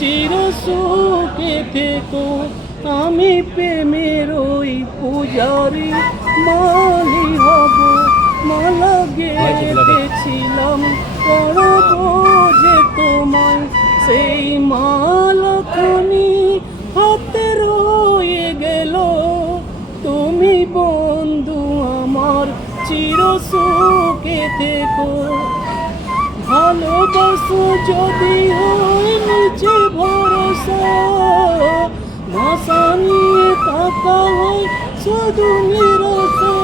চির সুখে থেকো। আমি প্রেমের ওই পূজারি মালি হব, মালা গেঁথেছিলাম করব যে তোমায়, সেই মালাখানি হাতে রয়ে গেল। তুমি বন্ধু আমার চির সুখে থেকো। ভালোবাসো যদি হয় নিচে ভরসা, ভাষা নিয়ে থাকা হয় শুধু নিরসা,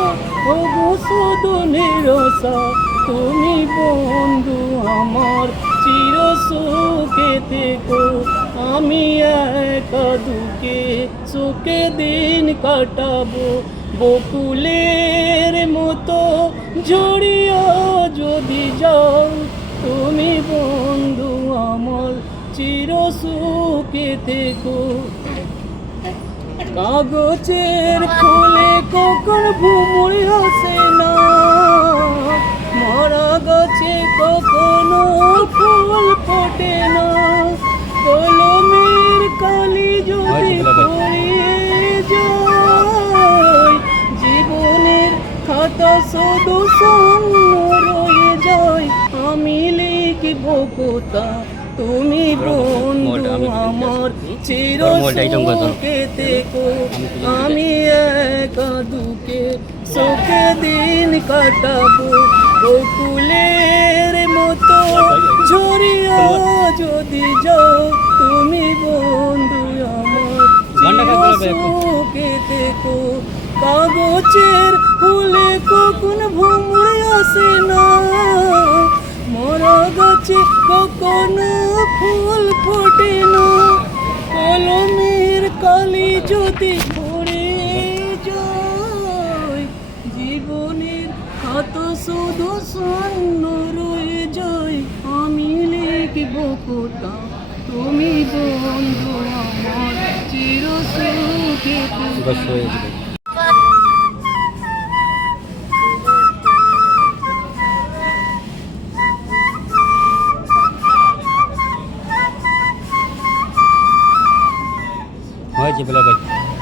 ওগো শুধু নিরসা। তুমি বন্ধু আমার চির সুখে থেকো। আমি একা দুঃখে সুখে দিন কাটাবো, বকুলের মতো ঝরিয়া যদি যাও। তুমি বন্ধু আমার চির সুখে থেকো। কাগজের ফুলে কখন ভ্রমর আসে না, মরা গাছে কখনো ফুল ফোটে না। কলমের কালি যদি পড়িয়ে যায়, জীবনের খাতা শুধু শূন্য রয়ে যায়। আমি লিখব কথা, তুমি বন্ধু আমার চির সুখে থেকো। আমি একা দুঃখে সুখে দিন কাটাবো, বকুলের মতো ঝরিয়া যদি যাও। তুমি বন্ধু আমার চির সুখে থেকো। কাগজের ফুলে কখন ভ্রমর আসে না, মরা গাছে কখনো ফুল ফোটে না। কলমের কালি যদি পড়ে যায়, জীবনের খাতা শুধু শূন্য রয়ে যায়। আমি লিখব কথা, তুমি বন্ধু আমার চির সুখে থেকো। হয়েছে বলে ভাই।